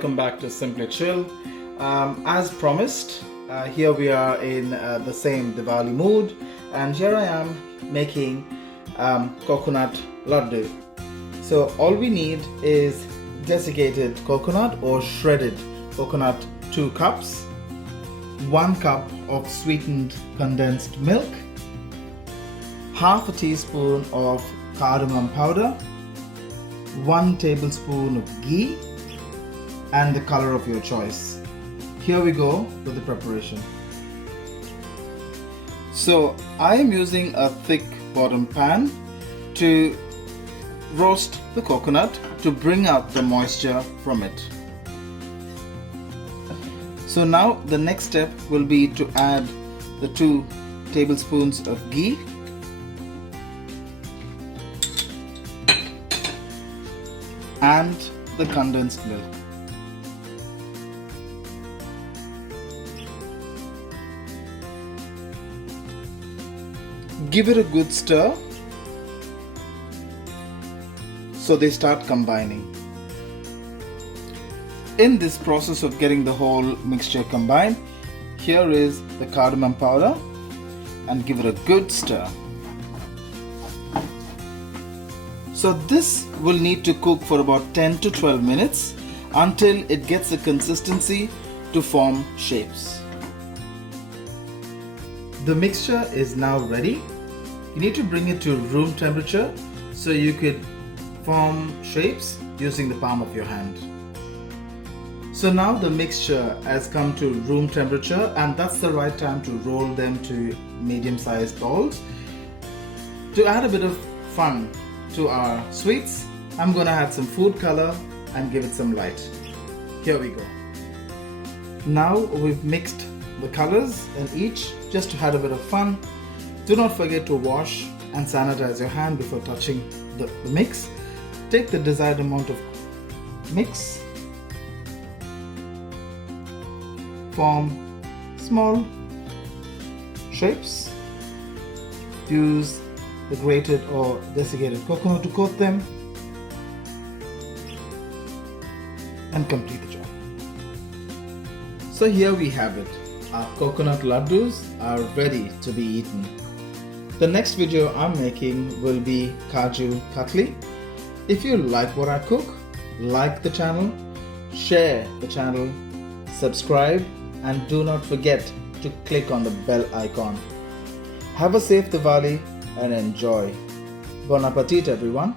welcome back to Simply Chill. As promised, here we are in the same Diwali mood, and here I am making coconut laddu. So all we need is desiccated coconut or shredded coconut, 2 cups, 1 cup of sweetened condensed milk, half a teaspoon of cardamom powder, 1 tablespoon of ghee, and the color of your choice. Here we go with the preparation. So I am using a thick bottom pan to roast the coconut to bring out the moisture from it. So now the next step will be to add the 2 tablespoons of ghee, and the condensed milk. Give it a good stir so they start combining. In this process of getting the whole mixture combined, here is the cardamom powder, and give it a good stir. So this will need to cook for about 10 to 12 minutes until it gets a consistency to form shapes. The mixture is now ready. You need to bring it to room temperature so you could form shapes using the palm of your hand. So now the mixture has come to room temperature, and that's the right time to roll them to medium-sized balls. To add a bit of fun to our sweets, I'm going to add some food color and give it some light. Here we go. Now we've mixed the colors in each just to add a bit of fun. Do not forget to wash and sanitize your hand before touching the mix. Take the desired amount of mix, form small shapes, use the grated or desiccated coconut to coat them, and complete the job. So here we have it. Our coconut laddus are ready to be eaten. The next video I'm making will be Kaju Katli. If you like what I cook, like the channel, share the channel, subscribe, and do not forget to click on the bell icon. Have a safe Diwali and enjoy. Bon appetit, everyone.